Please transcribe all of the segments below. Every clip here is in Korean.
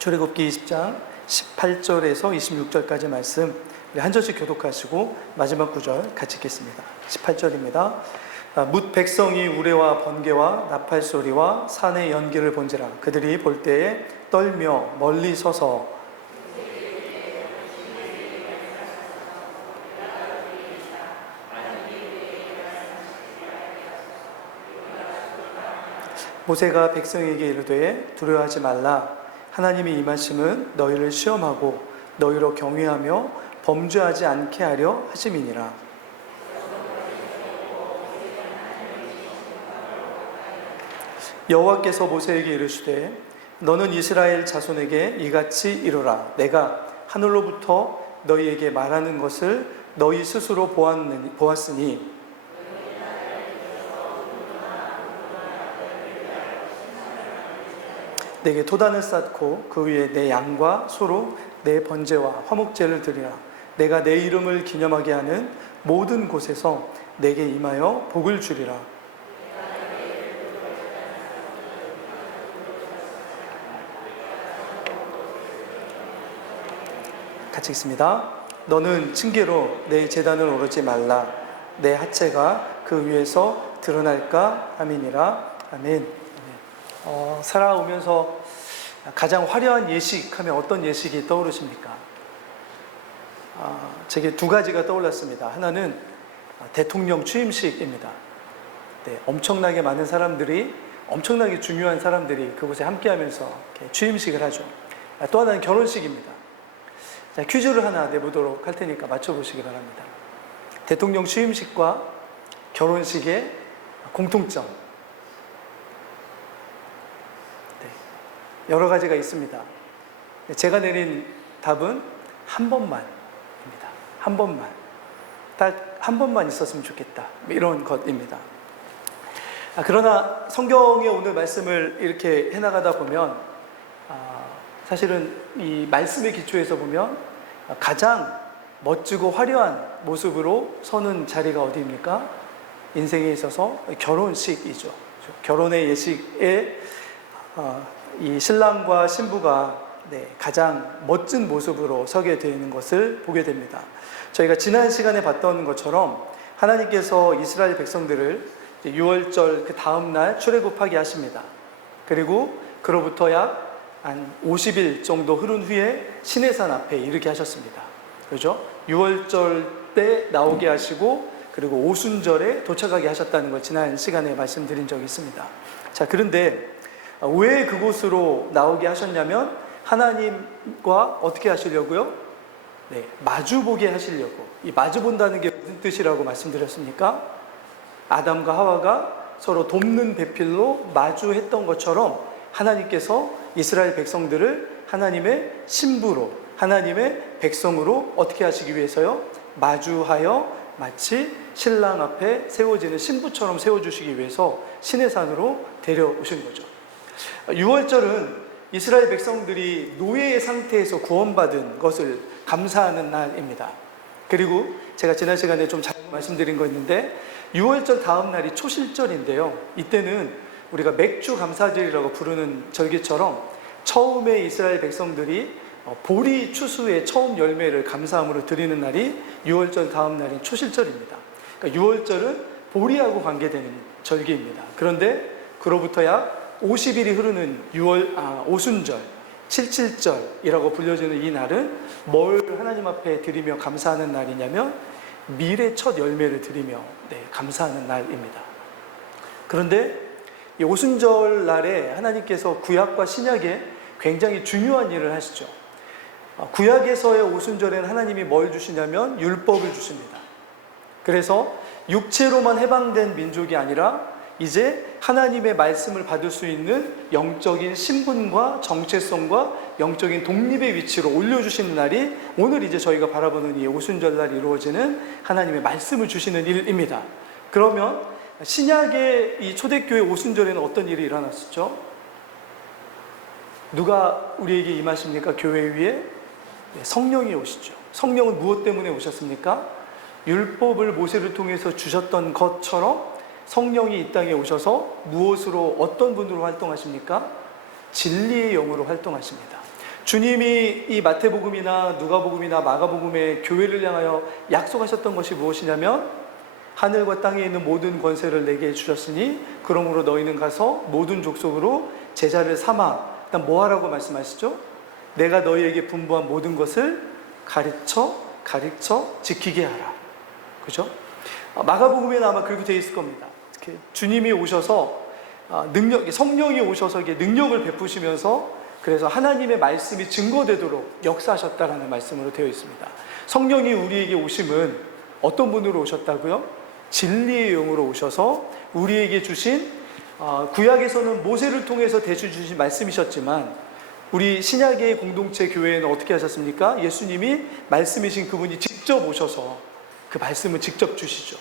출애굽기 20장 18절에서 26절까지 말씀 한 절씩 교독하시고 마지막 구절 같이 읽겠습니다. 18절입니다. 뭇 백성이 우레와 번개와 나팔 소리와 산의 연기를 본지라. 그들이 볼 때에 떨며 멀리 서서 모세가 백성에게 이르되 두려워하지 말라. 하나님이 임하심은 너희를 시험하고 너희로 경외하며 범죄하지 않게 하려 하심이니라. 여호와께서 모세에게 이르시되 너는 이스라엘 자손에게 이같이 이르라. 내가 하늘로부터 너희에게 말하는 것을 너희 스스로 보았으니 내게 토단을 쌓고 그 위에 내 양과 소로 내 번제와 화목제를 드리라. 내가 내 이름을 기념하게 하는 모든 곳에서 내게 임하여 복을 주리라. 같이 읽습니다. 너는 층계로 내 제단을 오르지 말라. 내 하체가 그 위에서 드러날까 함이니라. 아멘. 살아오면서 가장 화려한 예식 하면 어떤 예식이 떠오르십니까? 제게 두 가지가 떠올랐습니다. 하나는 대통령 취임식입니다. 네, 엄청나게 많은 사람들이, 엄청나게 중요한 사람들이 그곳에 함께하면서 취임식을 하죠. 또 하나는 결혼식입니다. 자, 퀴즈를 하나 내보도록 할 테니까 맞춰보시기 바랍니다. 대통령 취임식과 결혼식의 공통점, 여러 가지가 있습니다. 제가 내린 답은 한 번만입니다. 한 번만. 딱 한 번만 있었으면 좋겠다. 이런 것입니다. 그러나 성경의 오늘 말씀을 이렇게 해나가다 보면 사실은 이 말씀의 기초에서 보면 가장 멋지고 화려한 모습으로 서는 자리가 어디입니까? 인생에 있어서 결혼식이죠. 결혼의 예식에 이 신랑과 신부가 가장 멋진 모습으로 서게 되는 것을 보게 됩니다. 저희가 지난 시간에 봤던 것처럼 하나님께서 이스라엘 백성들을 6월절 그 다음 날 출애굽하게 하십니다. 그리고 그로부터 약 한 50일 정도 흐른 후에 시내산 앞에 이르게 하셨습니다. 그렇죠? 6월절 때 나오게 하시고 그리고 오순절에 도착하게 하셨다는 걸 지난 시간에 말씀드린 적이 있습니다. 자, 그런데 왜 그곳으로 나오게 하셨냐면 하나님과 어떻게 하시려고요? 네, 마주보게 하시려고. 이 마주본다는 게 무슨 뜻이라고 말씀드렸습니까? 아담과 하와가 서로 돕는 배필로 마주했던 것처럼 하나님께서 이스라엘 백성들을 하나님의 신부로, 하나님의 백성으로 어떻게 하시기 위해서요? 마주하여 마치 신랑 앞에 세워지는 신부처럼 세워주시기 위해서 시내산으로 데려오신 거죠. 6월절은 이스라엘 백성들이 노예의 상태에서 구원받은 것을 감사하는 날입니다. 그리고 제가 지난 시간에 좀 잘못 말씀드린 거 있는데 6월절 다음 날이 초실절인데요. 이때는 우리가 맥주 감사절이라고 부르는 절기처럼 처음에 이스라엘 백성들이 보리 추수의 처음 열매를 감사함으로 드리는 날이 6월절 다음 날인 초실절입니다. 그러니까 6월절은 보리하고 관계되는 절기입니다. 그런데 그로부터 약 50일이 흐르는 오순절, 77절이라고 불려지는 이 날은 뭘 하나님 앞에 드리며 감사하는 날이냐면 밀의 첫 열매를 드리며 감사하는 날입니다. 그런데 이 오순절 날에 하나님께서 구약과 신약에 굉장히 중요한 일을 하시죠. 구약에서의 오순절에는 하나님이 뭘 주시냐면 율법을 주십니다. 그래서 육체로만 해방된 민족이 아니라 이제 하나님의 말씀을 받을 수 있는 영적인 신분과 정체성과 영적인 독립의 위치로 올려주시는 날이 오늘 이제 저희가 바라보는 이 오순절날 이루어지는 하나님의 말씀을 주시는 일입니다. 그러면 신약의 이 초대교회 오순절에는 어떤 일이 일어났었죠? 누가 우리에게 임하십니까? 교회 위에? 성령이 오시죠. 성령은 무엇 때문에 오셨습니까? 율법을 모세를 통해서 주셨던 것처럼 성령이 이 땅에 오셔서 무엇으로 어떤 분으로 활동하십니까? 진리의 영으로 활동하십니다. 주님이 이 마태복음이나 누가복음이나 마가복음의 교회를 향하여 약속하셨던 것이 무엇이냐면 하늘과 땅에 있는 모든 권세를 내게 주셨으니 그러므로 너희는 가서 모든 족속으로 제자를 삼아. 일단 뭐 하라고 말씀하시죠? 내가 너희에게 분부한 모든 것을 가르쳐 지키게 하라. 그죠? 마가복음에는 아마 그렇게 되어 있을 겁니다. 이렇게 주님이 오셔서 성령이 오셔서 이게 능력을 베푸시면서 그래서 하나님의 말씀이 증거되도록 역사하셨다라는 말씀으로 되어 있습니다. 성령이 우리에게 오심은 어떤 분으로 오셨다고요? 진리의 영으로 오셔서 우리에게 주신 구약에서는 모세를 통해서 대주 주신 말씀이셨지만 우리 신약의 공동체 교회에는 어떻게 하셨습니까? 예수님이 말씀이신 그분이 직접 오셔서 그 말씀을 직접 주시죠.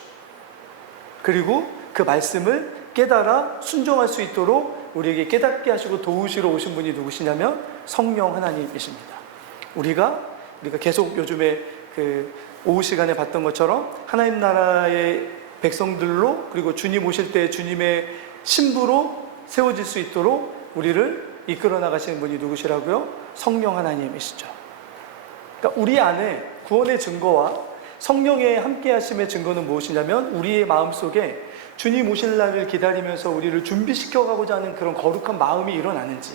그리고 그 말씀을 깨달아 순종할 수 있도록 우리에게 깨닫게 하시고 도우시러 오신 분이 누구시냐면 성령 하나님이십니다. 우리가 계속 요즘에 그 오후 시간에 봤던 것처럼 하나님 나라의 백성들로 그리고 주님 오실 때 주님의 신부로 세워질 수 있도록 우리를 이끌어 나가시는 분이 누구시라고요? 성령 하나님이시죠. 그러니까 우리 안에 구원의 증거와 성령의 함께 하심의 증거는 무엇이냐면 우리의 마음속에 주님 오실 날을 기다리면서 우리를 준비시켜 가고자 하는 그런 거룩한 마음이 일어나는지,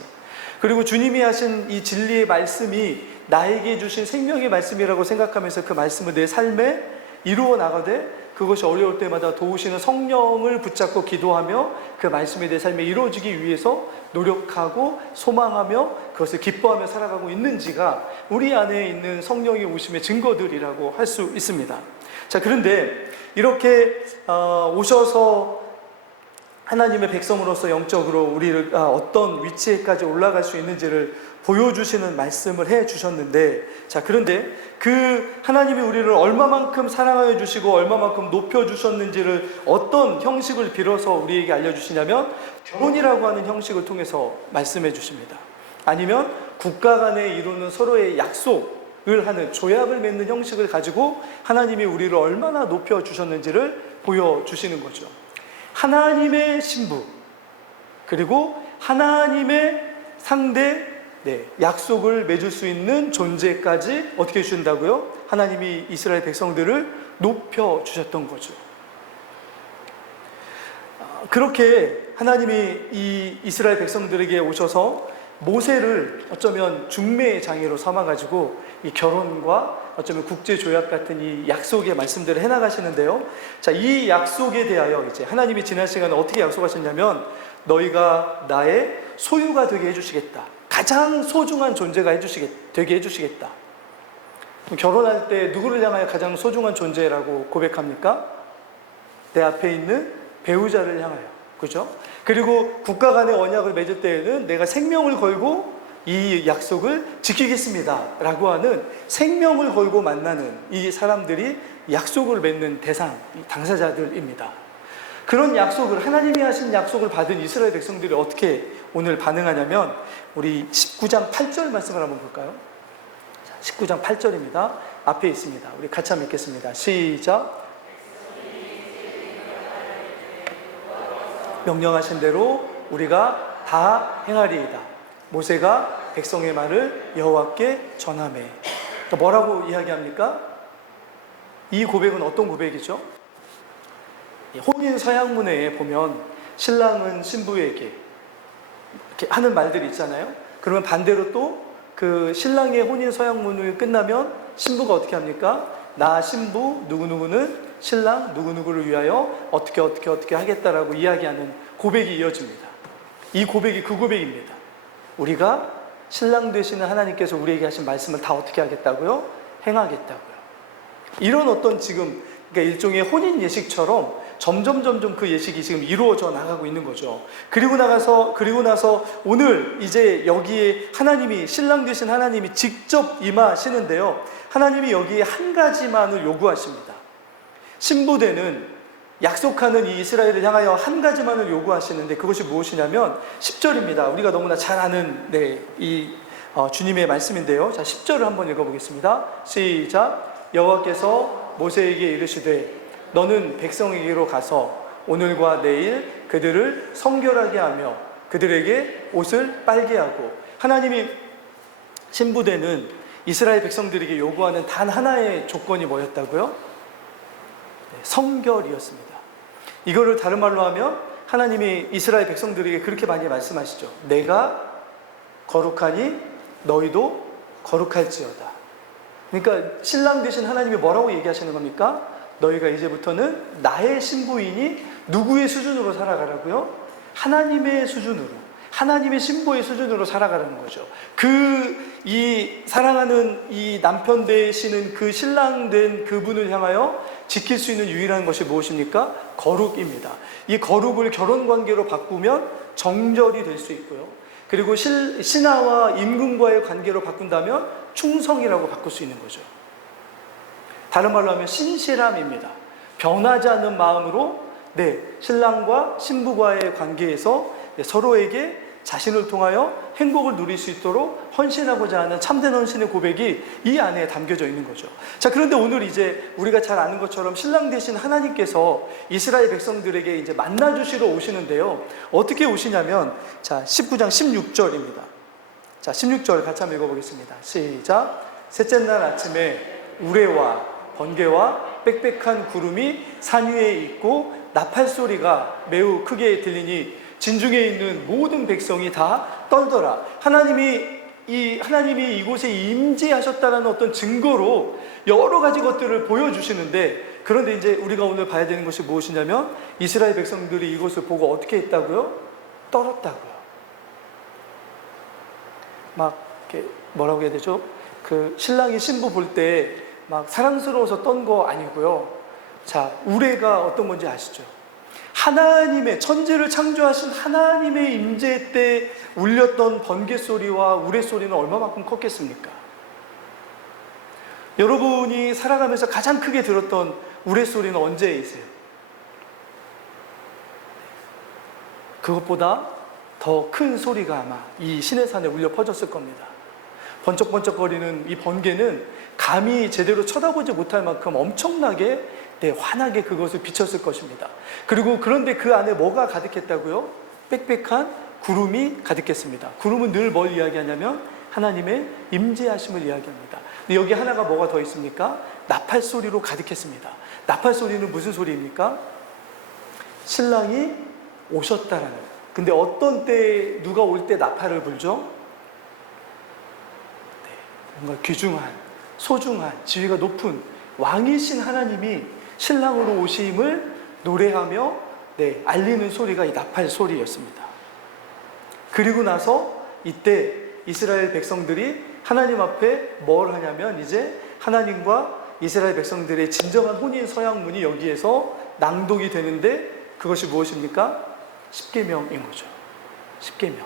그리고 주님이 하신 이 진리의 말씀이 나에게 주신 생명의 말씀이라고 생각하면서 그 말씀을 내 삶에 이루어 나가되 그것이 어려울 때마다 도우시는 성령을 붙잡고 기도하며 그 말씀이 내 삶에 이루어지기 위해서 노력하고 소망하며 그것을 기뻐하며 살아가고 있는지가 우리 안에 있는 성령이 오심의 증거들이라고 할 수 있습니다. 자, 그런데 이렇게 오셔서 하나님의 백성으로서 영적으로 우리를 어떤 위치에까지 올라갈 수 있는지를 보여주시는 말씀을 해 주셨는데, 자, 그런데 그 하나님이 우리를 얼마만큼 사랑하여 주시고 얼마만큼 높여 주셨는지를 어떤 형식을 빌어서 우리에게 알려주시냐면 결혼이라고 하는 형식을 통해서 말씀해 주십니다. 아니면 국가 간에 이루는 서로의 약속을 하는 조약을 맺는 형식을 가지고 하나님이 우리를 얼마나 높여 주셨는지를 보여주시는 거죠. 하나님의 신부, 그리고 하나님의 상대, 약속을 맺을 수 있는 존재까지 어떻게 해주신다고요? 하나님이 이스라엘 백성들을 높여주셨던 거죠. 그렇게 하나님이 이 이스라엘 백성들에게 오셔서 모세를 어쩌면 중매의 장애로 삼아가지고 이 결혼과 어쩌면 국제조약 같은 이 약속의 말씀들을 해나가시는데요. 자, 이 약속에 대하여 이제 하나님이 지난 시간에 어떻게 약속하셨냐면 너희가 나의 소유가 되게 해주시겠다. 가장 소중한 존재가 되게 해주시겠다. 결혼할 때 누구를 향하여 가장 소중한 존재라고 고백합니까? 내 앞에 있는 배우자를 향하여. 그죠? 그리고 국가 간의 언약을 맺을 때에는 내가 생명을 걸고 이 약속을 지키겠습니다 라고 하는 생명을 걸고 만나는 이 사람들이 약속을 맺는 대상, 당사자들입니다. 그런 약속을, 하나님이 하신 약속을 받은 이스라엘 백성들이 어떻게 오늘 반응하냐면 우리 19장 8절 말씀을 한번 볼까요? 19장 8절입니다. 앞에 있습니다. 우리 같이 한번 읽겠습니다. 시작. 명령하신 대로 우리가 다 행하리이다. 모세가 백성의 말을 여호와께 전하매. 뭐라고 이야기합니까? 이 고백은 어떤 고백이죠? 혼인 서약문에 보면 신랑은 신부에게 이렇게 하는 말들이 있잖아요. 그러면 반대로 또 그 신랑의 혼인 서약문을 끝나면 신부가 어떻게 합니까? 나 신부 누구누구는 신랑 누구누구를 위하여 어떻게 하겠다라고 이야기하는 고백이 이어집니다. 이 고백이 그 고백입니다. 우리가 신랑 되시는 하나님께서 우리에게 하신 말씀을 다 어떻게 하겠다고요? 행하겠다고요. 이런 어떤 지금 그러니까 일종의 혼인 예식처럼 점점 그 예식이 지금 이루어져 나가고 있는 거죠. 그리고 나서 오늘 이제 여기에 하나님이, 신랑 되신 하나님이 직접 임하시는데요. 하나님이 여기에 한 가지만을 요구하십니다. 신부되는 약속하는 이 이스라엘을 향하여 한 가지만을 요구하시는데 그것이 무엇이냐면 10절입니다. 우리가 너무나 잘 아는 주님의 말씀인데요. 자, 10절을 한번 읽어보겠습니다. 시작. 여호와께서 모세에게 이르시되 너는 백성에게로 가서 오늘과 내일 그들을 성결하게 하며 그들에게 옷을 빨게 하고, 하나님이 신부되는 이스라엘 백성들에게 요구하는 단 하나의 조건이 뭐였다고요? 네, 성결이었습니다. 이거를 다른 말로 하면 하나님이 이스라엘 백성들에게 그렇게 많이 말씀하시죠. 내가 거룩하니 너희도 거룩할지어다. 그러니까 신랑 되신 하나님이 뭐라고 얘기하시는 겁니까? 너희가 이제부터는 나의 신부이니 누구의 수준으로 살아가라고요? 하나님의 수준으로, 하나님의 신부의 수준으로 살아가라는 거죠. 이 사랑하는 이 남편 되시는 그 신랑 된 그분을 향하여 지킬 수 있는 유일한 것이 무엇입니까? 거룩입니다. 이 거룩을 결혼 관계로 바꾸면 정절이 될 수 있고요. 그리고 신하와 임금과의 관계로 바꾼다면 충성이라고 바꿀 수 있는 거죠. 다른 말로 하면 신실함입니다. 변하지 않는 마음으로 신랑과 신부과의 관계에서 서로에게 자신을 통하여 행복을 누릴 수 있도록 헌신하고자 하는 참된 헌신의 고백이 이 안에 담겨져 있는 거죠. 자, 그런데 오늘 이제 우리가 잘 아는 것처럼 신랑 되신 하나님께서 이스라엘 백성들에게 이제 만나주시러 오시는데요. 어떻게 오시냐면, 자, 19장 16절입니다. 자, 16절 같이 한번 읽어보겠습니다. 시작. 셋째 날 아침에 우레와 번개와 빽빽한 구름이 산 위에 있고 나팔 소리가 매우 크게 들리니 진중에 있는 모든 백성이 다 떨더라. 하나님이 이곳에 임재하셨다는 어떤 증거로 여러 가지 것들을 보여주시는데, 그런데 이제 우리가 오늘 봐야 되는 것이 무엇이냐면 이스라엘 백성들이 이것을 보고 어떻게 했다고요? 떨었다고요. 막 이렇게 뭐라고 해야 되죠? 그 신랑이 신부 볼 때 막 사랑스러워서 떤 거 아니고요. 자, 우레가 어떤 건지 아시죠? 하나님의, 천지를 창조하신 하나님의 임재 때 울렸던 번개 소리와 우레 소리는 얼마만큼 컸겠습니까? 여러분이 살아가면서 가장 크게 들었던 우레 소리는 언제이세요? 그것보다 더 큰 소리가 아마 이 시내산에 울려 퍼졌을 겁니다. 번쩍번쩍거리는 이 번개는 감히 제대로 쳐다보지 못할 만큼 엄청나게 환하게 그것을 비쳤을 것입니다. 그리고 그런데 그 안에 뭐가 가득했다고요? 빽빽한 구름이 가득했습니다. 구름은 늘 뭘 이야기하냐면 하나님의 임재하심을 이야기합니다. 근데 여기 하나가 뭐가 더 있습니까? 나팔 소리로 가득했습니다. 나팔 소리는 무슨 소리입니까? 신랑이 오셨다라는. 근데 어떤 때 누가 올 때 나팔을 불죠? 뭔가 귀중한, 소중한, 지위가 높은 왕이신 하나님이 신랑으로 오심을 노래하며 알리는 소리가 이 나팔 소리였습니다. 그리고 나서 이때 이스라엘 백성들이 하나님 앞에 뭘 하냐면 이제 하나님과 이스라엘 백성들의 진정한 혼인 서약문이 여기에서 낭독이 되는데, 그것이 무엇입니까? 십계명인 거죠. 십계명.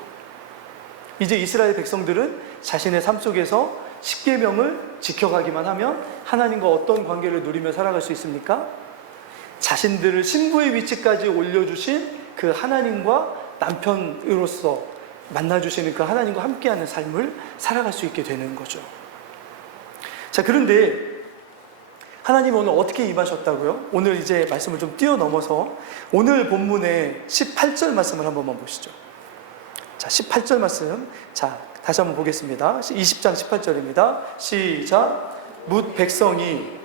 이제 이스라엘 백성들은 자신의 삶 속에서 십계명을 지켜가기만 하면 하나님과 어떤 관계를 누리며 살아갈 수 있습니까? 자신들을 신부의 위치까지 올려주신 그 하나님과 남편으로서 만나주시는 그 하나님과 함께하는 삶을 살아갈 수 있게 되는 거죠. 자, 그런데 하나님은 오늘 어떻게 임하셨다고요? 오늘 이제 말씀을 좀 뛰어넘어서 오늘 본문의 18절 말씀을 한 번만 보시죠. 자, 18절 말씀. 자, 다시 한번 보겠습니다. 20장 18절입니다. 시작. 뭇 백성이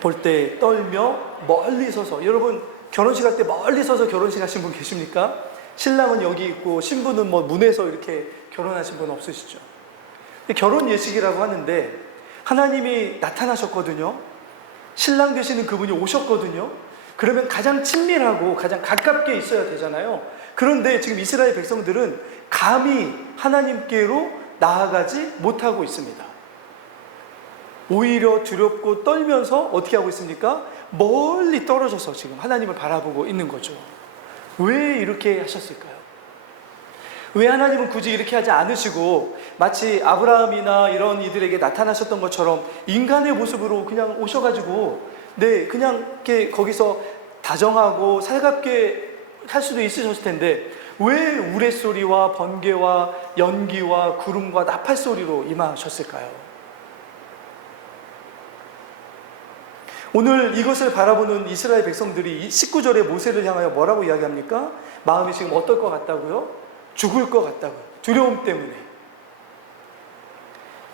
볼 때 떨며 멀리 서서, 여러분 결혼식 할 때 멀리 서서 결혼식 하신 분 계십니까? 신랑은 여기 있고 신부는 뭐 문에서 이렇게 결혼하신 분 없으시죠? 결혼 예식이라고 하는데 하나님이 나타나셨거든요. 신랑 되시는 그분이 오셨거든요. 그러면 가장 친밀하고 가장 가깝게 있어야 되잖아요. 그런데 지금 이스라엘 백성들은 감히 하나님께로 나아가지 못하고 있습니다. 오히려 두렵고 떨면서 어떻게 하고 있습니까? 멀리 떨어져서 지금 하나님을 바라보고 있는 거죠. 왜 이렇게 하셨을까요? 왜 하나님은 굳이 이렇게 하지 않으시고 마치 아브라함이나 이런 이들에게 나타나셨던 것처럼 인간의 모습으로 그냥 오셔가지고 그냥 이렇게 거기서 다정하고 살갑게 할 수도 있으셨을 텐데 왜 우레소리와 번개와 연기와 구름과 나팔 소리로 임하셨을까요? 오늘 이것을 바라보는 이스라엘 백성들이 19절에 모세를 향하여 뭐라고 이야기합니까? 마음이 지금 어떨 것 같다고요? 죽을 것 같다고요. 두려움 때문에.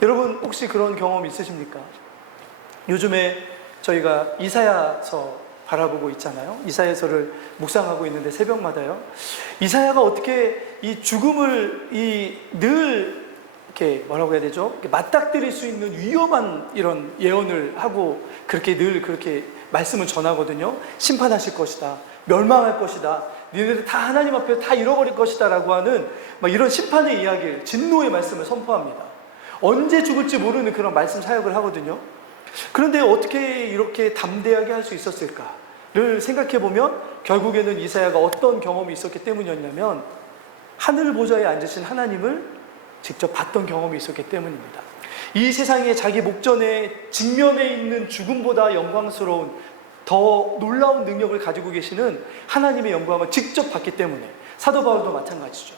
여러분 혹시 그런 경험 있으십니까? 요즘에 저희가 이사야서 바라보고 있잖아요. 이사야서를 묵상하고 있는데 새벽마다요. 이사야가 어떻게 이 죽음을 늘 이렇게 뭐라고 해야 되죠? 이렇게 맞닥뜨릴 수 있는 위험한 이런 예언을 하고 그렇게 늘 그렇게 말씀을 전하거든요. 심판하실 것이다. 멸망할 것이다. 니네들 다 하나님 앞에 다 잃어버릴 것이다 라고 하는 막 이런 심판의 이야기를, 진노의 말씀을 선포합니다. 언제 죽을지 모르는 그런 말씀 사역을 하거든요. 그런데 어떻게 이렇게 담대하게 할 수 있었을까를 생각해 보면 결국에는 이사야가 어떤 경험이 있었기 때문이었냐면 하늘 보좌에 앉으신 하나님을 직접 봤던 경험이 있었기 때문입니다. 이 세상에 자기 목전에 직면에 있는 죽음보다 영광스러운 더 놀라운 능력을 가지고 계시는 하나님의 영광을 직접 봤기 때문에, 사도 바울도 마찬가지죠.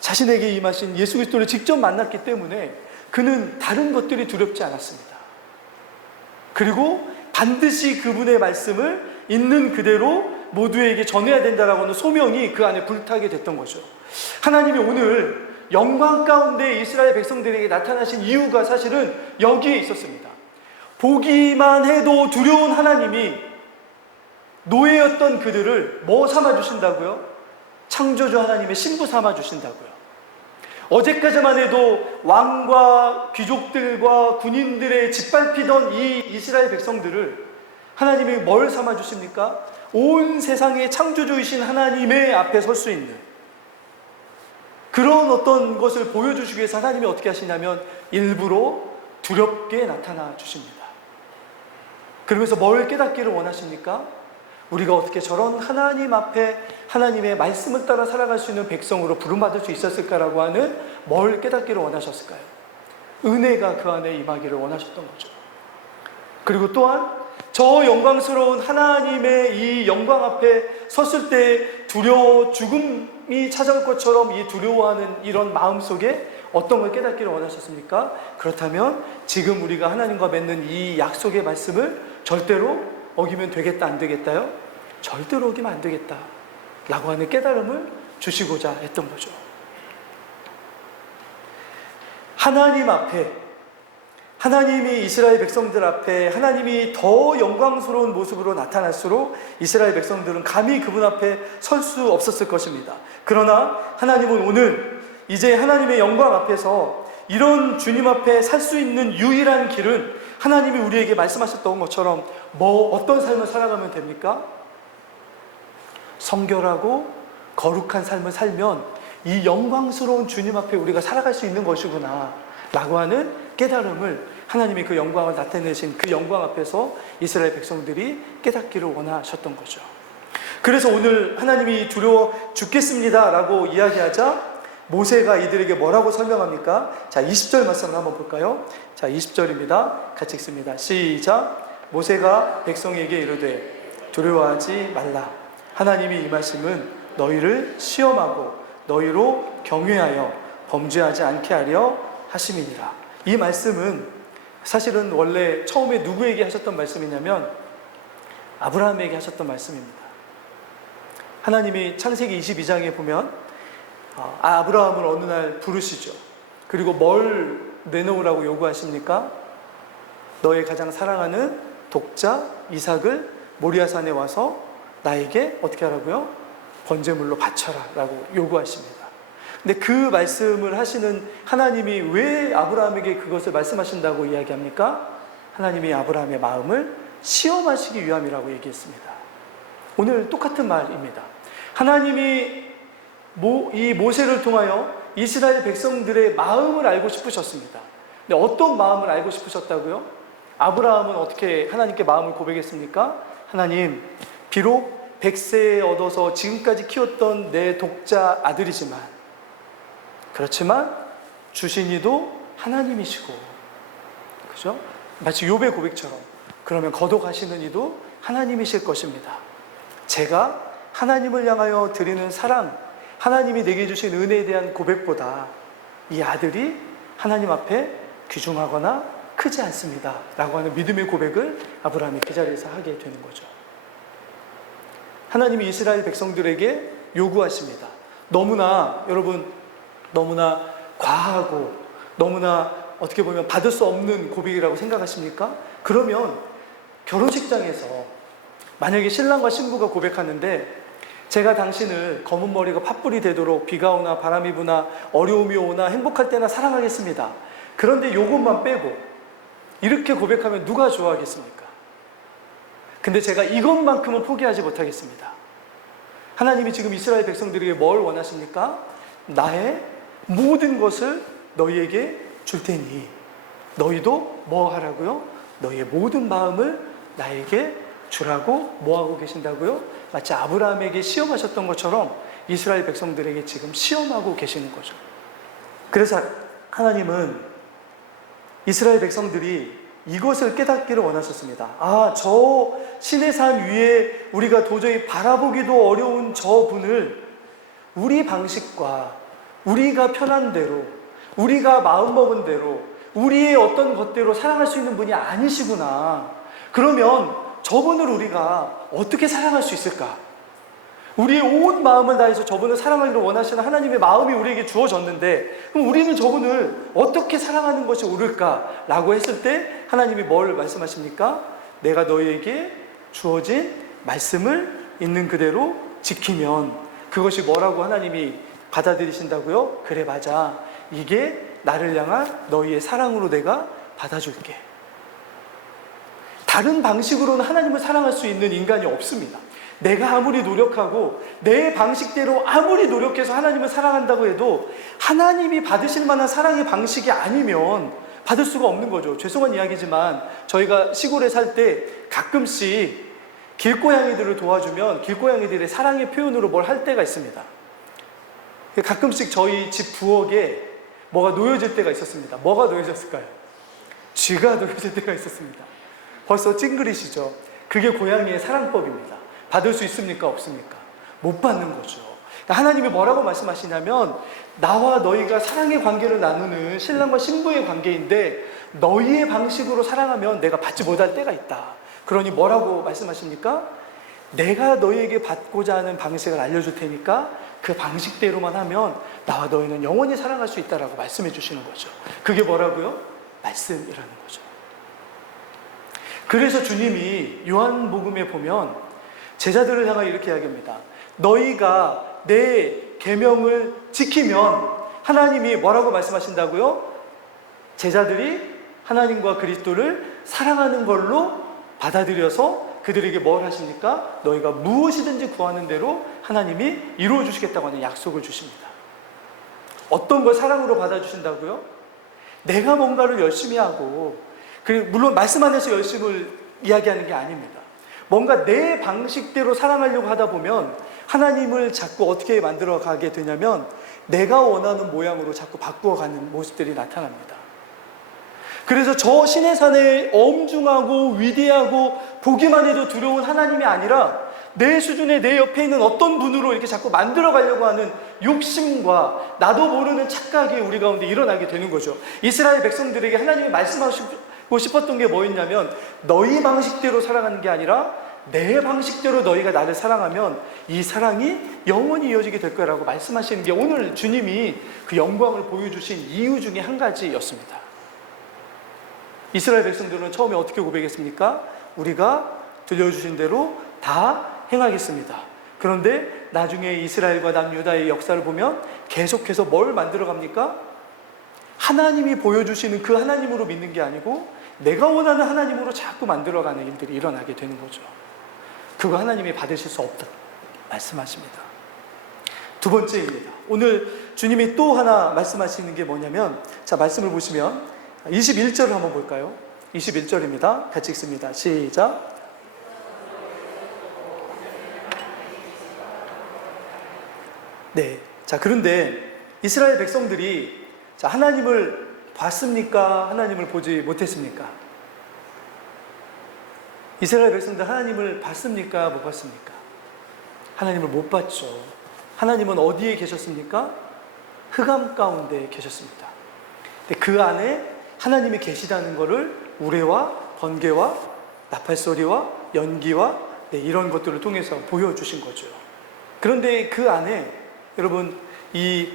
자신에게 임하신 예수 그리스도를 직접 만났기 때문에 그는 다른 것들이 두렵지 않았습니다. 그리고 반드시 그분의 말씀을 있는 그대로 모두에게 전해야 된다라고 하는 소명이 그 안에 불타게 됐던 거죠. 하나님이 오늘 영광 가운데 이스라엘 백성들에게 나타나신 이유가 사실은 여기에 있었습니다. 보기만 해도 두려운 하나님이 노예였던 그들을 뭐 삼아주신다고요? 창조주 하나님의 신부 삼아주신다고요. 어제까지만 해도 왕과 귀족들과 군인들의 짓밟히던 이 이스라엘 백성들을 하나님이 뭘 삼아주십니까? 온 세상의 창조주이신 하나님의 앞에 설 수 있는 그런 어떤 것을 보여주시기 위해서 하나님이 어떻게 하시냐면 일부러 두렵게 나타나 주십니다. 그러면서 뭘 깨닫기를 원하십니까? 우리가 어떻게 저런 하나님 앞에 하나님의 말씀을 따라 살아갈 수 있는 백성으로 부름받을 수 있었을까라고 하는 뭘 깨닫기를 원하셨을까요? 은혜가 그 안에 임하기를 원하셨던 거죠. 그리고 또한 저 영광스러운 하나님의 이 영광 앞에 섰을 때 죽음이 찾아올 것처럼 이 두려워하는 이런 마음 속에 어떤 걸 깨닫기를 원하셨습니까? 그렇다면 지금 우리가 하나님과 맺는 이 약속의 말씀을 절대로 어기면 되겠다, 안 되겠다요? 절대로 어기면 안 되겠다 라고 하는 깨달음을 주시고자 했던 거죠. 하나님 앞에, 하나님이 이스라엘 백성들 앞에 하나님이 더 영광스러운 모습으로 나타날수록 이스라엘 백성들은 감히 그분 앞에 설 수 없었을 것입니다. 그러나 하나님은 오늘 이제 하나님의 영광 앞에서 이런 주님 앞에 살 수 있는 유일한 길은 하나님이 우리에게 말씀하셨던 것처럼 어떤 삶을 살아가면 됩니까? 성결하고 거룩한 삶을 살면 이 영광스러운 주님 앞에 우리가 살아갈 수 있는 것이구나 라고 하는 깨달음을 하나님이 그 영광을 나타내신 그 영광 앞에서 이스라엘 백성들이 깨닫기를 원하셨던 거죠. 그래서 오늘 하나님이 두려워 죽겠습니다 라고 이야기하자 모세가 이들에게 뭐라고 설명합니까? 자, 20절 말씀을 한번 볼까요? 자, 20절입니다. 같이 읽습니다. 시작. 모세가 백성에게 이르되 두려워하지 말라. 하나님이 임하심은 너희를 시험하고 너희로 경외하여 범죄하지 않게 하려 하심이니라. 이 말씀은 사실은 원래 처음에 누구에게 하셨던 말씀이냐면 아브라함에게 하셨던 말씀입니다. 하나님이 창세기 22장에 보면 아브라함을 어느 날 부르시죠. 그리고 뭘 내놓으라고 요구하십니까? 너의 가장 사랑하는 독자 이삭을 모리아산에 와서 나에게 어떻게 하라고요? 번제물로 바쳐라 라고 요구하십니다. 근데 그 말씀을 하시는 하나님이 왜 아브라함에게 그것을 말씀하신다고 이야기합니까? 하나님이 아브라함의 마음을 시험하시기 위함이라고 얘기했습니다. 오늘 똑같은 말입니다. 하나님이 이 모세를 통하여 이스라엘 백성들의 마음을 알고 싶으셨습니다. 근데 어떤 마음을 알고 싶으셨다고요? 아브라함은 어떻게 하나님께 마음을 고백했습니까? 하나님, 비록 100세에 얻어서 지금까지 키웠던 내 독자 아들이지만, 그렇지만 주신 이도 하나님이시고, 그죠? 마치 욥의 고백처럼 그러면 거듭하시는 이도 하나님이실 것입니다. 제가 하나님을 향하여 드리는 사랑, 하나님이 내게 주신 은혜에 대한 고백보다 이 아들이 하나님 앞에 귀중하거나 크지 않습니다 라고 하는 믿음의 고백을 아브라함이 그 자리에서 하게 되는 거죠. 하나님이 이스라엘 백성들에게 요구하십니다. 너무나 여러분 너무나 과하고 너무나 어떻게 보면 받을 수 없는 고백이라고 생각하십니까? 그러면 결혼식장에서 만약에 신랑과 신부가 고백하는데 제가 당신을 검은 머리가 팥불이 되도록 비가 오나 바람이 부나 어려움이 오나 행복할 때나 사랑하겠습니다. 그런데 요것만 빼고 이렇게 고백하면 누가 좋아하겠습니까? 근데 제가 이것만큼은 포기하지 못하겠습니다. 하나님이 지금 이스라엘 백성들에게 뭘 원하십니까? 나의 모든 것을 너희에게 줄 테니 너희도 뭐 하라고요? 너희의 모든 마음을 나에게 주라고 뭐 하고 계신다고요? 마치 아브라함에게 시험하셨던 것처럼 이스라엘 백성들에게 지금 시험하고 계시는 거죠. 그래서 하나님은 이스라엘 백성들이 이것을 깨닫기를 원하셨습니다. 아, 저 신의 산 위에 우리가 도저히 바라보기도 어려운 저 분을 우리 방식과 우리가 편한 대로, 우리가 마음먹은 대로, 우리의 어떤 것대로 사랑할 수 있는 분이 아니시구나. 그러면 저분을 우리가 어떻게 사랑할 수 있을까? 우리의 온 마음을 다해서 저분을 사랑하기를 원하시는 하나님의 마음이 우리에게 주어졌는데 그럼 우리는 저분을 어떻게 사랑하는 것이 옳을까? 라고 했을 때 하나님이 뭘 말씀하십니까? 내가 너희에게 주어진 말씀을 있는 그대로 지키면 그것이 뭐라고 하나님이 받아들이신다고요? 그래 맞아. 이게 나를 향한 너희의 사랑으로 내가 받아줄게. 다른 방식으로는 하나님을 사랑할 수 있는 인간이 없습니다. 내가 아무리 노력하고 내 방식대로 아무리 노력해서 하나님을 사랑한다고 해도 하나님이 받으실 만한 사랑의 방식이 아니면 받을 수가 없는 거죠. 죄송한 이야기지만 저희가 시골에 살 때 가끔씩 길고양이들을 도와주면 길고양이들의 사랑의 표현으로 뭘 할 때가 있습니다. 가끔씩 저희 집 부엌에 뭐가 놓여질 때가 있었습니다. 뭐가 놓여졌을까요? 쥐가 놓여질 때가 있었습니다. 벌써 찡그리시죠? 그게 고양이의 사랑법입니다. 받을 수 있습니까? 없습니까? 못 받는 거죠. 하나님이 뭐라고 말씀하시냐면 나와 너희가 사랑의 관계를 나누는 신랑과 신부의 관계인데 너희의 방식으로 사랑하면 내가 받지 못할 때가 있다. 그러니 뭐라고 말씀하십니까? 내가 너희에게 받고자 하는 방식을 알려줄 테니까 그 방식대로만 하면 나와 너희는 영원히 사랑할 수 있다라고 말씀해 주시는 거죠. 그게 뭐라고요? 말씀이라는 거죠. 그래서 주님이 요한복음에 보면 제자들을 향하여 이렇게 이야기합니다. 너희가 내 계명을 지키면 하나님이 뭐라고 말씀하신다고요? 제자들이 하나님과 그리스도를 사랑하는 걸로 받아들여서 그들에게 뭘 하십니까? 너희가 무엇이든지 구하는 대로 하나님이 이루어 주시겠다고 하는 약속을 주십니다. 어떤 걸 사랑으로 받아주신다고요? 내가 뭔가를 열심히 하고 물론 말씀 안에서 열심을 이야기하는 게 아닙니다. 뭔가 내 방식대로 사랑하려고 하다 보면 하나님을 자꾸 어떻게 만들어 가게 되냐면 내가 원하는 모양으로 자꾸 바꾸어가는 모습들이 나타납니다. 그래서 저 신의 산에 엄중하고 위대하고 보기만 해도 두려운 하나님이 아니라 내 수준에 내 옆에 있는 어떤 분으로 이렇게 자꾸 만들어 가려고 하는 욕심과 나도 모르는 착각이 우리 가운데 일어나게 되는 거죠. 이스라엘 백성들에게 하나님이 말씀하시고 싶었던 게 뭐였냐면 너희 방식대로 사랑하는 게 아니라 내 방식대로 너희가 나를 사랑하면 이 사랑이 영원히 이어지게 될 거라고 말씀하시는 게 오늘 주님이 그 영광을 보여주신 이유 중에 한 가지였습니다. 이스라엘 백성들은 처음에 어떻게 고백했습니까? 우리가 들려주신 대로 다 행하겠습니다. 그런데 나중에 이스라엘과 남유다의 역사를 보면 계속해서 뭘 만들어 갑니까? 하나님이 보여주시는 그 하나님으로 믿는 게 아니고 내가 원하는 하나님으로 자꾸 만들어가는 일들이 일어나게 되는 거죠. 그거 하나님이 받으실 수 없다 말씀하십니다. 두 번째입니다. 오늘 주님이 또 하나 말씀하시는 게 뭐냐면 자 말씀을 보시면 21절을 한번 볼까요? 21절입니다. 같이 읽습니다. 시작. 네. 자, 그런데 이스라엘 백성들이 자, 하나님을 봤습니까? 하나님을 보지 못했습니까? 이스라엘 백성들 하나님을 봤습니까? 못 봤습니까? 하나님을 못 봤죠. 하나님은 어디에 계셨습니까? 흑암 가운데 계셨습니다. 근데 그 안에 하나님이 계시다는 것을 우레와 번개와 나팔소리와 연기와 이런 것들을 통해서 보여주신 거죠. 그런데 그 안에 여러분 이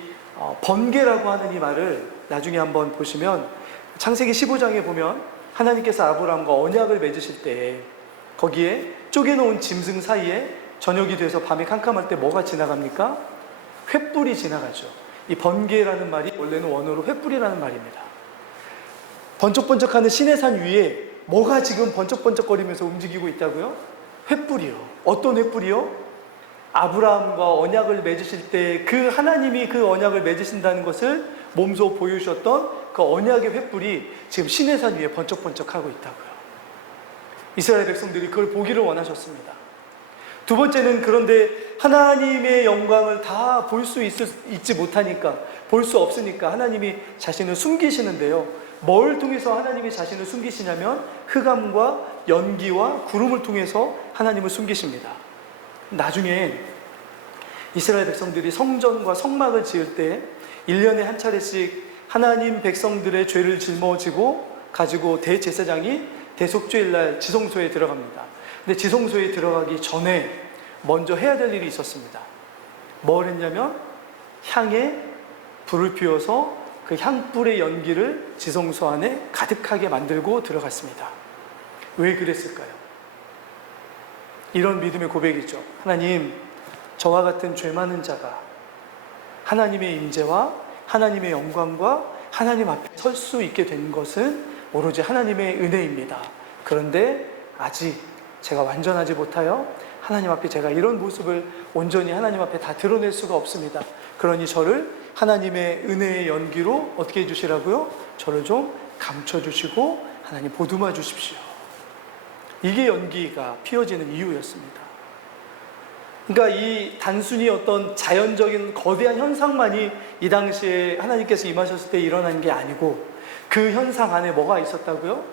번개라고 하는 이 말을 나중에 한번 보시면 창세기 15장에 보면 하나님께서 아브라함과 언약을 맺으실 때 거기에 쪼개놓은 짐승 사이에 저녁이 돼서 밤이 캄캄할 때 뭐가 지나갑니까? 횃불이 지나가죠. 이 번개라는 말이 원래는 원어로 횃불이라는 말입니다. 번쩍번쩍하는 시내산 위에 뭐가 지금 번쩍번쩍거리면서 움직이고 있다고요? 횃불이요. 어떤 횃불이요? 아브라함과 언약을 맺으실 때 그 하나님이 그 언약을 맺으신다는 것을 몸소 보여주셨던 그 언약의 횃불이 지금 시내산 위에 번쩍번쩍하고 있다고요. 이스라엘 백성들이 그걸 보기를 원하셨습니다. 두 번째는 그런데 하나님의 영광을 다 볼 수 있지 못하니까, 볼 수 없으니까 하나님이 자신을 숨기시는데요. 뭘 통해서 하나님이 자신을 숨기시냐면 흑암과 연기와 구름을 통해서 하나님을 숨기십니다. 나중에 이스라엘 백성들이 성전과 성막을 지을 때 1년에 한 차례씩 하나님 백성들의 죄를 짊어지고 가지고 대제사장이 대속죄일날 지성소에 들어갑니다. 근데 지성소에 들어가기 전에 먼저 해야 될 일이 있었습니다. 뭘 했냐면 향에 불을 피워서 그 향불의 연기를 지성소 안에 가득하게 만들고 들어갔습니다. 왜 그랬을까요? 이런 믿음의 고백이죠. 하나님, 저와 같은 죄 많은 자가 하나님의 임재와 하나님의 영광과 하나님 앞에 설 수 있게 된 것은 오로지 하나님의 은혜입니다. 그런데 아직 제가 완전하지 못하여 하나님 앞에 제가 이런 모습을 온전히 하나님 앞에 다 드러낼 수가 없습니다. 그러니 저를 하나님의 은혜의 연기로 어떻게 해주시라고요? 저를 좀 감춰주시고 하나님 보듬어 주십시오. 이게 연기가 피어지는 이유였습니다. 그러니까 이 단순히 어떤 자연적인 거대한 현상만이 이 당시에 하나님께서 임하셨을 때 일어난 게 아니고 그 현상 안에 뭐가 있었다고요?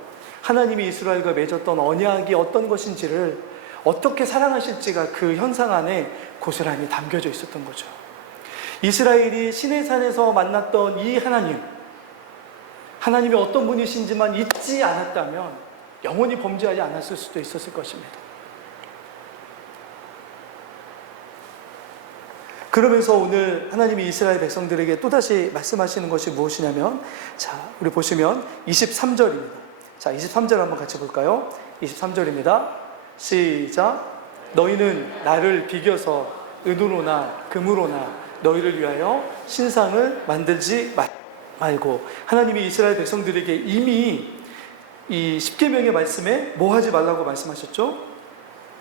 하나님이 이스라엘과 맺었던 언약이 어떤 것인지를 어떻게 사랑하실지가 그 현상 안에 고스란히 담겨져 있었던 거죠. 이스라엘이 시내산에서 만났던 이 하나님이 어떤 분이신지만 잊지 않았다면 영원히 범죄하지 않았을 수도 있었을 것입니다. 그러면서 오늘 하나님이 이스라엘 백성들에게 또다시 말씀하시는 것이 무엇이냐면, 자, 우리 보시면 23절입니다. 자, 23절 한번 같이 볼까요? 23절입니다. 시작. 너희는 나를 비겨서 은으로나 금으로나 너희를 위하여 신상을 만들지 말고. 하나님이 이스라엘 백성들에게 이미 이 십계명의 말씀에 뭐 하지 말라고 말씀하셨죠?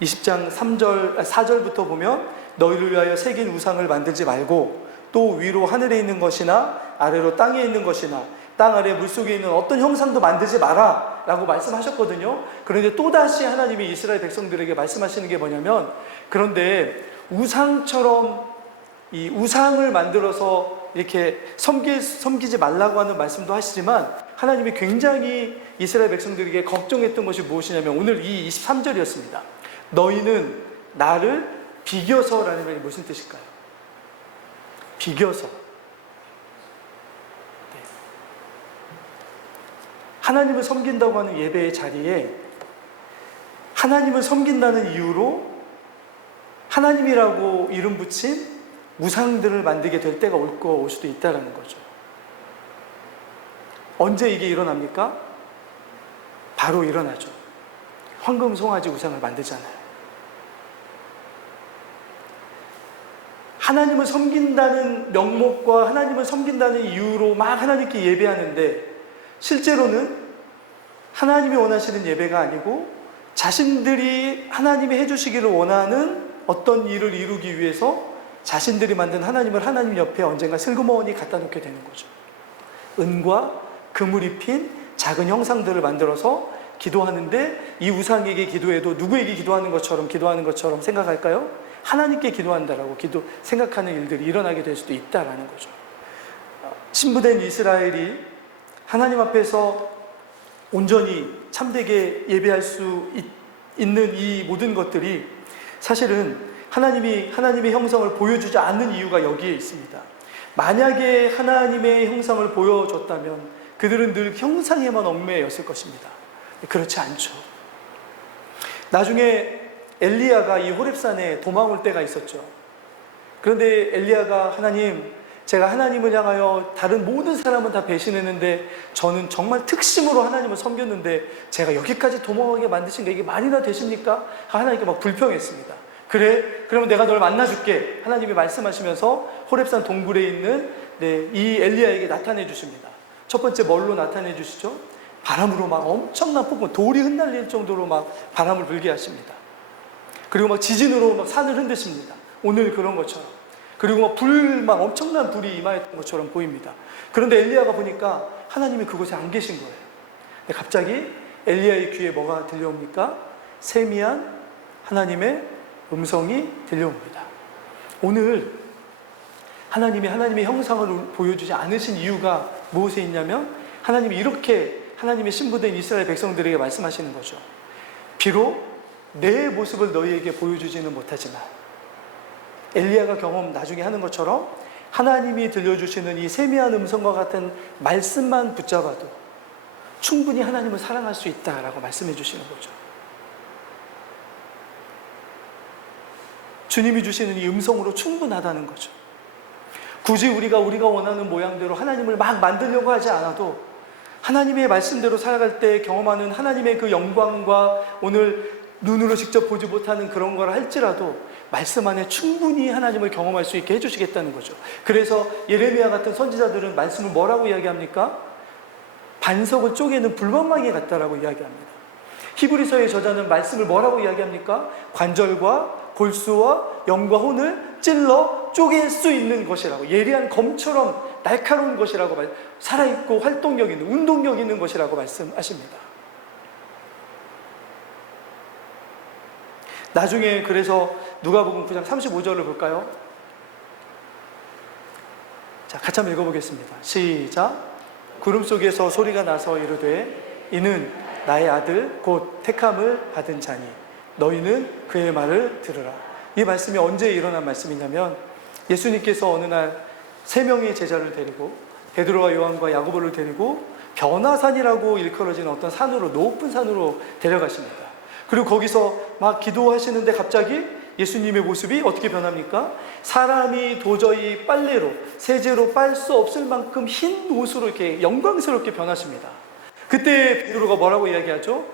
20장 4절부터 보면 너희를 위하여 새긴 우상을 만들지 말고 또 위로 하늘에 있는 것이나 아래로 땅에 있는 것이나 땅 아래 물속에 있는 어떤 형상도 만들지 마라 라고 말씀하셨거든요. 그런데 또다시 하나님이 이스라엘 백성들에게 말씀하시는 게 뭐냐면, 그런데 우상처럼 이 우상을 만들어서 이렇게 섬기지 말라고 하는 말씀도 하시지만 하나님이 굉장히 이스라엘 백성들에게 걱정했던 것이 무엇이냐면 오늘 이 23절이었습니다. 너희는 나를 비겨서라는 말이 무슨 뜻일까요? 비겨서. 네. 하나님을 섬긴다고 하는 예배의 자리에 하나님을 섬긴다는 이유로 하나님이라고 이름 붙인 우상들을 만들게 될 때가 올 수도 있다는 거죠. 언제 이게 일어납니까? 바로 일어나죠. 황금 송아지 우상을 만들잖아요. 하나님을 섬긴다는 명목과 하나님을 섬긴다는 이유로 막 하나님께 예배하는데 실제로는 하나님이 원하시는 예배가 아니고 자신들이 하나님이 해주시기를 원하는 어떤 일을 이루기 위해서 자신들이 만든 하나님을 하나님 옆에 언젠가 슬그머니 갖다 놓게 되는 거죠. 은과 금을 입힌 작은 형상들을 만들어서 기도하는데 이 우상에게 기도해도 누구에게 기도하는 것처럼 생각할까요? 하나님께 기도한다라고 생각하는 일들이 일어나게 될 수도 있다라는 거죠. 신부된 이스라엘이 하나님 앞에서 온전히 참되게 예배할 수 있는 이 모든 것들이 사실은 하나님의 형상을 보여주지 않는 이유가 여기에 있습니다. 만약에 하나님의 형상을 보여줬다면 그들은 늘 형상에만 얽매였을 것입니다. 그렇지 않죠. 나중에 엘리야가 이 호렙산에 도망 올 때가 있었죠. 그런데 엘리야가 하나님, 제가 하나님을 향하여 다른 모든 사람은 다 배신했는데 저는 정말 특심으로 하나님을 섬겼는데 제가 여기까지 도망하게 만드신 게 이게 말이나 되십니까? 하나님께 막 불평했습니다. 그래? 그러면 내가 널 만나줄게. 하나님이 말씀하시면서 호렙산 동굴에 있는 이 엘리야에게 나타내 주십니다. 첫 번째 뭘로 나타내 주시죠? 바람으로 막 엄청난 폭풍, 돌이 흩날릴 정도로 막 바람을 불게 하십니다. 그리고 막 지진으로 막 산을 흔드십니다. 오늘 그런 것처럼. 그리고 막 막 엄청난 불이 임하였던 것처럼 보입니다. 그런데 엘리야가 보니까 하나님이 그곳에 안 계신 거예요. 근데 갑자기 엘리야의 귀에 뭐가 들려옵니까? 세미한 하나님의 음성이 들려옵니다. 오늘 하나님이 하나님의 형상을 보여주지 않으신 이유가 무엇에 있냐면 하나님이 이렇게 하나님의 신부된 이스라엘 백성들에게 말씀하시는 거죠. 비록 내 모습을 너희에게 보여주지는 못하지만 엘리야가 나중에 하는 것처럼 하나님이 들려주시는 이 세미한 음성과 같은 말씀만 붙잡아도 충분히 하나님을 사랑할 수 있다라고 말씀해 주시는 거죠. 주님이 주시는 이 음성으로 충분하다는 거죠. 굳이 우리가 원하는 모양대로 하나님을 막 만들려고 하지 않아도 하나님의 말씀대로 살아갈 때 경험하는 하나님의 그 영광과 오늘 눈으로 직접 보지 못하는 그런 걸 할지라도 말씀 안에 충분히 하나님을 경험할 수 있게 해주시겠다는 거죠. 그래서 예레미야 같은 선지자들은 말씀을 뭐라고 이야기합니까? 반석을 쪼개는 불방망이 같다라고 이야기합니다. 히브리서의 저자는 말씀을 뭐라고 이야기합니까? 관절과 골수와 영과 혼을 찔러 쪼갤 수 있는 것이라고, 예리한 검처럼 날카로운 것이라고, 살아있고 활동력 있는, 운동력 있는 것이라고 말씀하십니다. 나중에 그래서 누가복음 9장 35절을 볼까요? 자, 같이 한번 읽어보겠습니다. 시작. 구름 속에서 소리가 나서 이르되 이는 나의 아들 곧 택함을 받은 자니 너희는 그의 말을 들으라. 이 말씀이 언제 일어난 말씀이냐면 예수님께서 어느 날 3명의 제자를 데리고 베드로와 요한과 야고보를 데리고 변화산이라고 일컬어지는 어떤 산으로, 높은 산으로 데려가십니다. 그리고 거기서 막 기도하시는데 갑자기 예수님의 모습이 어떻게 변합니까? 사람이 도저히 빨래로, 세제로 빨 수 없을 만큼 흰 옷으로 이렇게 영광스럽게 변하십니다. 그때 베드로가 뭐라고 이야기하죠?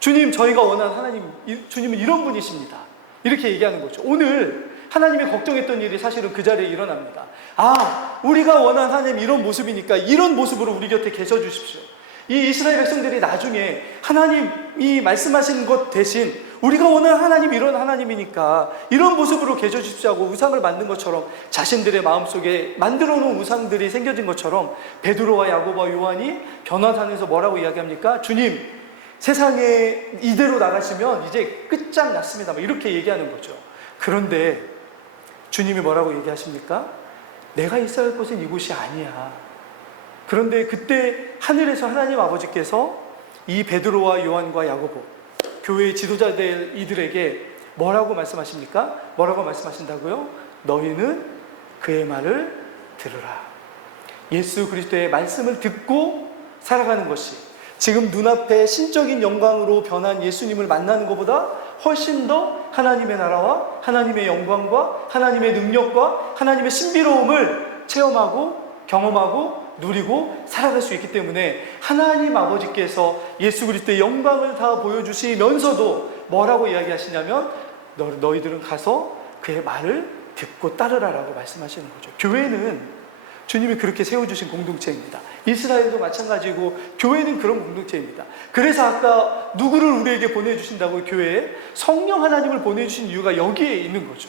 주님, 저희가 원하는 하나님, 주님은 이런 분이십니다. 이렇게 얘기하는 거죠. 오늘 하나님이 걱정했던 일이 사실은 그 자리에 일어납니다. 아, 우리가 원하는 하나님 이런 모습이니까 이런 모습으로 우리 곁에 계셔 주십시오. 이 이스라엘 백성들이 나중에 하나님이 말씀하신 것 대신 우리가 원하는 하나님 이런 하나님이니까 이런 모습으로 계셔 주십시오 하고 우상을 만든 것처럼 자신들의 마음속에 만들어 놓은 우상들이 생겨진 것처럼 베드로와 야고보와 요한이 변화산에서 뭐라고 이야기합니까? 주님, 세상에 이대로 나가시면 이제 끝장났습니다. 이렇게 얘기하는 거죠. 그런데 주님이 뭐라고 얘기하십니까? 내가 있어야 할 곳은 이곳이 아니야. 그런데 그때 하늘에서 하나님 아버지께서 이 베드로와 요한과 야고보, 교회의 지도자들 이들에게 뭐라고 말씀하십니까? 뭐라고 말씀하신다고요? 너희는 그의 말을 들으라. 예수 그리스도의 말씀을 듣고 살아가는 것이 지금 눈앞에 신적인 영광으로 변한 예수님을 만나는 것보다 훨씬 더 하나님의 나라와 하나님의 영광과 하나님의 능력과 하나님의 신비로움을 체험하고 경험하고 누리고 살아갈 수 있기 때문에 하나님 아버지께서 예수 그리스도의 영광을 다 보여주시면서도 뭐라고 이야기하시냐면 너희들은 가서 그의 말을 듣고 따르라라고 말씀하시는 거죠. 교회는 주님이 그렇게 세워주신 공동체입니다. 이스라엘도 마찬가지고 교회는 그런 공동체입니다. 그래서 아까 누구를 우리에게 보내주신다고 교회에 성령 하나님을 보내주신 이유가 여기에 있는 거죠.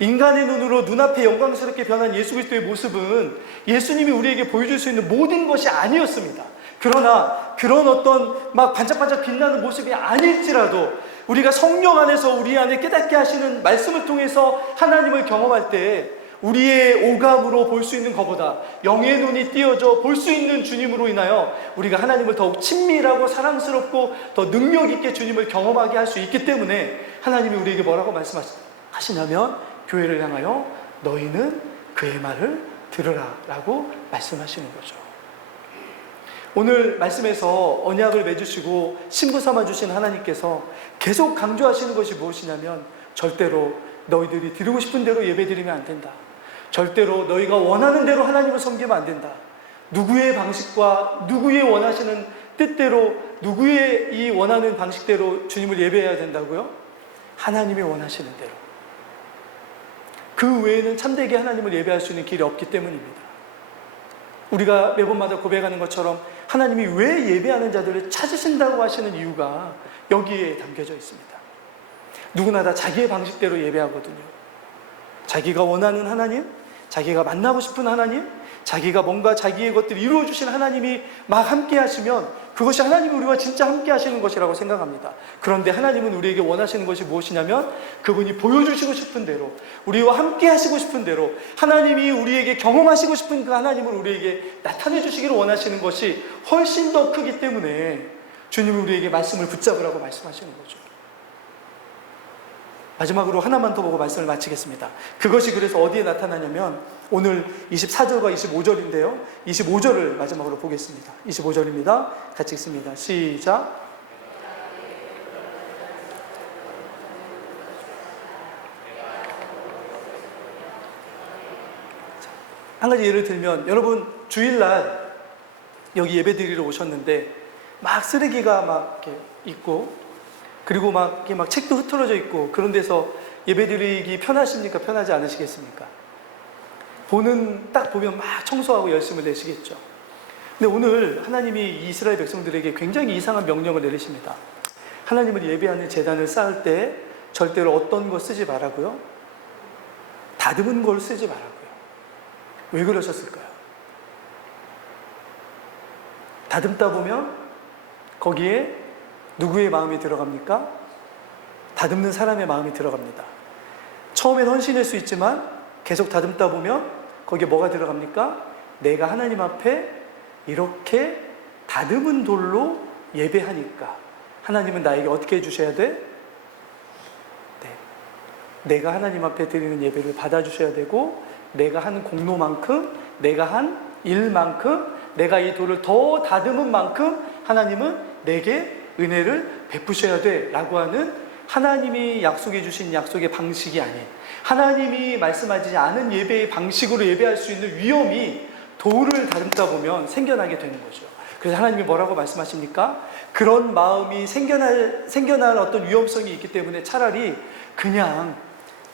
인간의 눈으로 눈앞에 영광스럽게 변한 예수 그리스도의 모습은 예수님이 우리에게 보여줄 수 있는 모든 것이 아니었습니다. 그러나 그런 어떤 막 반짝반짝 빛나는 모습이 아닐지라도 우리가 성령 안에서 우리 안에 깨닫게 하시는 말씀을 통해서 하나님을 경험할 때 우리의 오감으로 볼 수 있는 것보다 영의 눈이 띄어져 볼 수 있는 주님으로 인하여 우리가 하나님을 더욱 친밀하고 사랑스럽고 더 능력 있게 주님을 경험하게 할 수 있기 때문에 하나님이 우리에게 뭐라고 말씀하시냐면 교회를 향하여 너희는 그의 말을 들으라 라고 말씀하시는 거죠. 오늘 말씀에서 언약을 맺으시고 신부 삼아주신 하나님께서 계속 강조하시는 것이 무엇이냐면 절대로 너희들이 드리고 싶은 대로 예배드리면 안 된다. 절대로 너희가 원하는 대로 하나님을 섬기면 안 된다. 누구의 방식과 누구의 원하시는 뜻대로 누구의 이 원하는 방식대로 주님을 예배해야 된다고요? 하나님이 원하시는 대로. 그 외에는 참되게 하나님을 예배할 수 있는 길이 없기 때문입니다. 우리가 매번마다 고백하는 것처럼 하나님이 왜 예배하는 자들을 찾으신다고 하시는 이유가 여기에 담겨져 있습니다. 누구나 다 자기의 방식대로 예배하거든요. 자기가 원하는 하나님, 자기가 만나고 싶은 하나님, 자기가 뭔가 자기의 것들을 이루어주신 하나님이 막 함께 하시면 그것이 하나님이 우리와 진짜 함께 하시는 것이라고 생각합니다. 그런데 하나님은 우리에게 원하시는 것이 무엇이냐면 그분이 보여주시고 싶은 대로, 우리와 함께 하시고 싶은 대로, 하나님이 우리에게 경험하시고 싶은 그 하나님을 우리에게 나타내 주시기를 원하시는 것이 훨씬 더 크기 때문에 주님은 우리에게 말씀을 붙잡으라고 말씀하시는 거죠. 마지막으로 하나만 더 보고 말씀을 마치겠습니다. 그것이 그래서 어디에 나타나냐면 오늘 24절과 25절인데요. 25절을 마지막으로 보겠습니다. 25절입니다. 같이 읽습니다. 시작. 한 가지 예를 들면 여러분 주일날 여기 예배드리러 오셨는데 막 쓰레기가 막 이렇게 있고 그리고 막 책도 흐트러져 있고 그런 데서 예배드리기 편하십니까? 편하지 않으시겠습니까? 딱 보면 막 청소하고 열심을 내시겠죠. 근데 오늘 하나님이 이스라엘 백성들에게 굉장히 이상한 명령을 내리십니다. 하나님을 예배하는 제단을 쌓을 때 절대로 어떤 거 쓰지 말라고요? 다듬은 걸 쓰지 말라고요. 왜 그러셨을까요? 다듬다 보면 거기에 누구의 마음이 들어갑니까? 다듬는 사람의 마음이 들어갑니다. 처음엔 헌신할 수 있지만 계속 다듬다 보면 거기에 뭐가 들어갑니까? 내가 하나님 앞에 이렇게 다듬은 돌로 예배하니까 하나님은 나에게 어떻게 해주셔야 돼? 네. 내가 하나님 앞에 드리는 예배를 받아주셔야 되고 내가 한 공로만큼, 내가 한 일만큼, 내가 이 돌을 더 다듬은 만큼 하나님은 내게 은혜를 베푸셔야 돼 라고 하는 하나님이 약속해 주신 약속의 방식이 아닌 하나님이 말씀하지 않은 예배의 방식으로 예배할 수 있는 위험이 돌을 다듬다 보면 생겨나게 되는 거죠. 그래서 하나님이 뭐라고 말씀하십니까? 그런 마음이 생겨날 어떤 위험성이 있기 때문에 차라리 그냥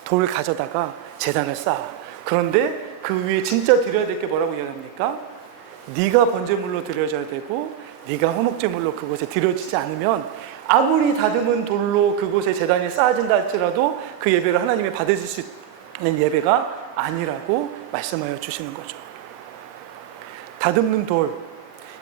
돌을 가져다가 제단을 쌓아. 그런데 그 위에 진짜 드려야 될 게 뭐라고 이야기합니까? 네가 번제물로 드려져야 되고 네가 화목제물로 그곳에 드려지지 않으면 아무리 다듬은 돌로 그곳에 제단이 쌓아진다 할지라도 그 예배를 하나님이 받으실 수 있는 예배가 아니라고 말씀하여 주시는 거죠. 다듬는 돌,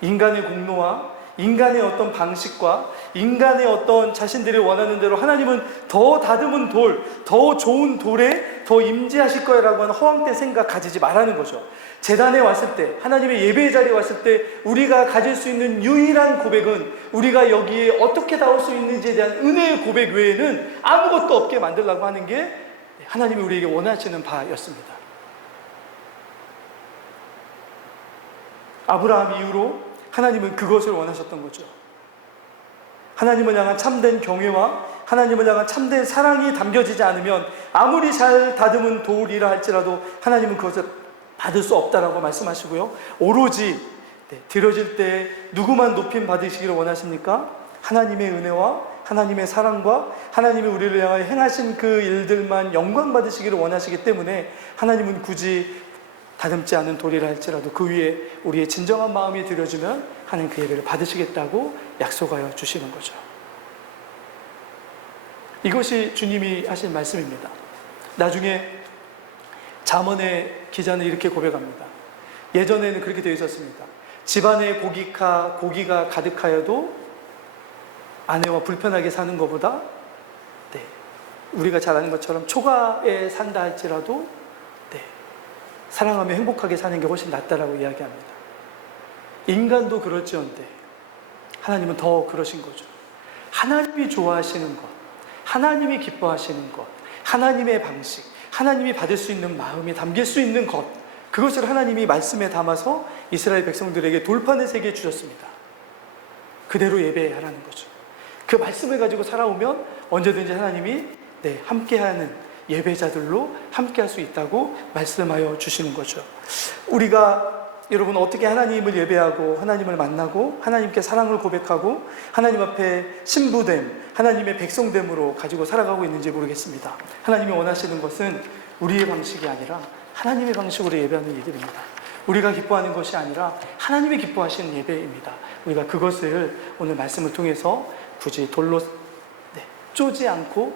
인간의 공로와 인간의 어떤 방식과 인간의 어떤 자신들이 원하는 대로 하나님은 더 다듬은 돌, 더 좋은 돌에 더 임재하실 거라고 하는 허황된 생각 가지지 말라는 거죠. 제단에 왔을 때, 하나님의 예배의 자리에 왔을 때 우리가 가질 수 있는 유일한 고백은 우리가 여기에 어떻게 나올 수 있는지에 대한 은혜의 고백 외에는 아무것도 없게 만들려고 하는 게 하나님이 우리에게 원하시는 바였습니다. 아브라함 이후로 하나님은 그것을 원하셨던 거죠. 하나님을 향한 참된 경외와 하나님을 향한 참된 사랑이 담겨지지 않으면 아무리 잘 다듬은 돌이라 할지라도 하나님은 그것을 받을 수 없다라고 말씀하시고요. 오로지 드려질 때 누구만 높임 받으시기를 원하십니까? 하나님의 은혜와 하나님의 사랑과 하나님이 우리를 향하여 행하신 그 일들만 영광 받으시기를 원하시기 때문에 하나님은 굳이 다듬지 않은 돌이라 할지라도 그 위에 우리의 진정한 마음이 드려지면 하나님 그 예배를 받으시겠다고 약속하여 주시는 거죠. 이것이 주님이 하신 말씀입니다. 나중에 잠언의 기자는 이렇게 고백합니다. 예전에는 그렇게 되어 있었습니다. 집안에 고기가 가득하여도 아내와 불편하게 사는 것보다 우리가 잘 아는 것처럼 초가에 산다 할지라도 사랑하며 행복하게 사는 게 훨씬 낫다라고 이야기합니다. 인간도 그럴지언데 하나님은 더 그러신 거죠. 하나님이 좋아하시는 것, 하나님이 기뻐하시는 것, 하나님의 방식, 하나님이 받을 수 있는 마음이 담길 수 있는 것, 그것을 하나님이 말씀에 담아서 이스라엘 백성들에게 돌판의 세계에 주셨습니다. 그대로 예배하라는 거죠. 그 말씀을 가지고 살아오면 언제든지 하나님이 함께하는 예배자들로 함께할 수 있다고 말씀하여 주시는 거죠. 우리가 여러분 어떻게 하나님을 예배하고 하나님을 만나고 하나님께 사랑을 고백하고 하나님 앞에 신부됨, 하나님의 백성됨으로 가지고 살아가고 있는지 모르겠습니다. 하나님이 원하시는 것은 우리의 방식이 아니라 하나님의 방식으로 예배하는 일들입니다. 우리가 기뻐하는 것이 아니라 하나님이 기뻐하시는 예배입니다. 우리가 그것을 오늘 말씀을 통해서 굳이 돌로 쪼지 않고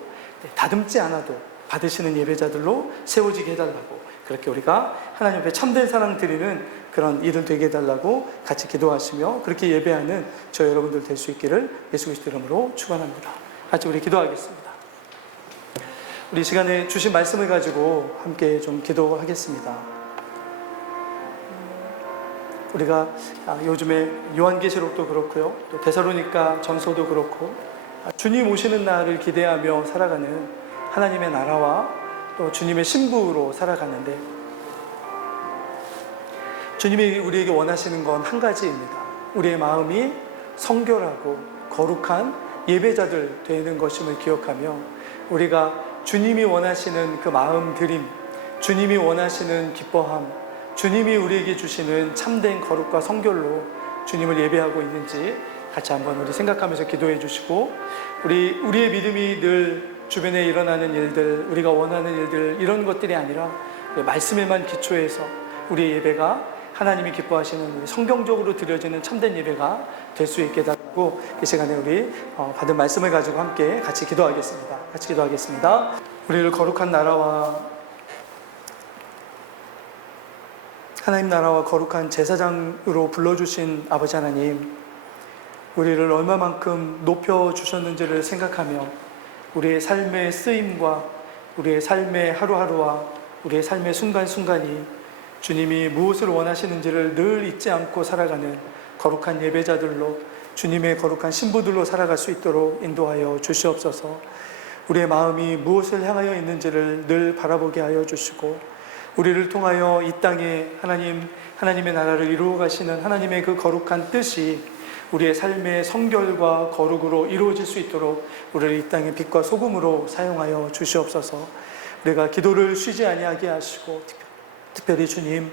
다듬지 않아도 받으시는 예배자들로 세워지게 해달라고, 그렇게 우리가 하나님 앞에 참된 사랑 드리는 그런 일을 되게 해달라고 같이 기도하시며 그렇게 예배하는 저 여러분들 될 수 있기를 예수 그리스도 이름으로 축원합니다. 같이 우리 기도하겠습니다. 우리 시간에 주신 말씀을 가지고 함께 좀 기도하겠습니다. 우리가 요즘에 요한계시록도 그렇고요, 또 데살로니가 전서도 그렇고 주님 오시는 날을 기대하며 살아가는 하나님의 나라와 또 주님의 신부로 살아가는데, 주님이 우리에게 원하시는 건 한 가지입니다. 우리의 마음이 성결하고 거룩한 예배자들 되는 것임을 기억하며 우리가 주님이 원하시는 그 마음 드림, 주님이 원하시는 기뻐함, 주님이 우리에게 주시는 참된 거룩과 성결로 주님을 예배하고 있는지 같이 한번 우리 생각하면서 기도해 주시고, 우리의 믿음이 늘 주변에 일어나는 일들, 우리가 원하는 일들, 이런 것들이 아니라 말씀에만 기초해서 우리의 예배가 하나님이 기뻐하시는 성경적으로 드려지는 참된 예배가 될 수 있게 해달라고 이 시간에 우리 받은 말씀을 가지고 함께 같이 기도하겠습니다. 같이 기도하겠습니다. 우리를 거룩한 나라와 하나님 나라와 거룩한 제사장으로 불러주신 아버지 하나님, 우리를 얼마만큼 높여주셨는지를 생각하며 우리의 삶의 쓰임과 우리의 삶의 하루하루와 우리의 삶의 순간순간이 주님이 무엇을 원하시는지를 늘 잊지 않고 살아가는 거룩한 예배자들로, 주님의 거룩한 신부들로 살아갈 수 있도록 인도하여 주시옵소서. 우리의 마음이 무엇을 향하여 있는지를 늘 바라보게 하여 주시고, 우리를 통하여 이 땅에 하나님의 나라를 이루어 가시는 하나님의 그 거룩한 뜻이 우리의 삶의 성결과 거룩으로 이루어질 수 있도록 우리를 이 땅의 빛과 소금으로 사용하여 주시옵소서. 우리가 기도를 쉬지 아니하게 하시고, 특별히 주님,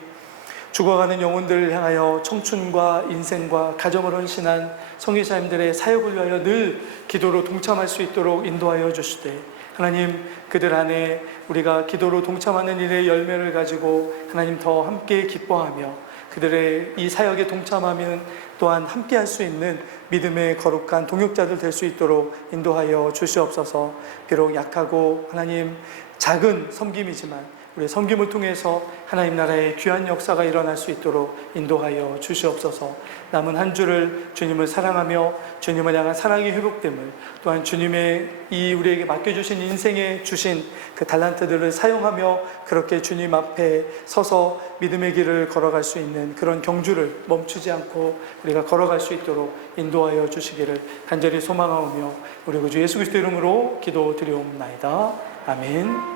죽어가는 영혼들을 향하여 청춘과 인생과 가정을 헌신한 성교사님들의 사역을 위하여 늘 기도로 동참할 수 있도록 인도하여 주시되, 하나님, 그들 안에 우리가 기도로 동참하는 일의 열매를 가지고 하나님 더 함께 기뻐하며 그들의 이 사역에 동참하면 또한 함께 할 수 있는 믿음의 거룩한 동역자들 될 수 있도록 인도하여 주시옵소서. 비록 약하고 하나님 작은 섬김이지만 우리의 섬김을 통해서 하나님 나라의 귀한 역사가 일어날 수 있도록 인도하여 주시옵소서. 남은 한 주를 주님을 사랑하며 주님을 향한 사랑의 회복됨을, 또한 주님의 이 우리에게 맡겨주신 인생에 주신 그 달란트들을 사용하며 그렇게 주님 앞에 서서 믿음의 길을 걸어갈 수 있는 그런 경주를 멈추지 않고 우리가 걸어갈 수 있도록 인도하여 주시기를 간절히 소망하오며 우리 구주 예수 그리스도 이름으로 기도드리옵나이다. 아멘.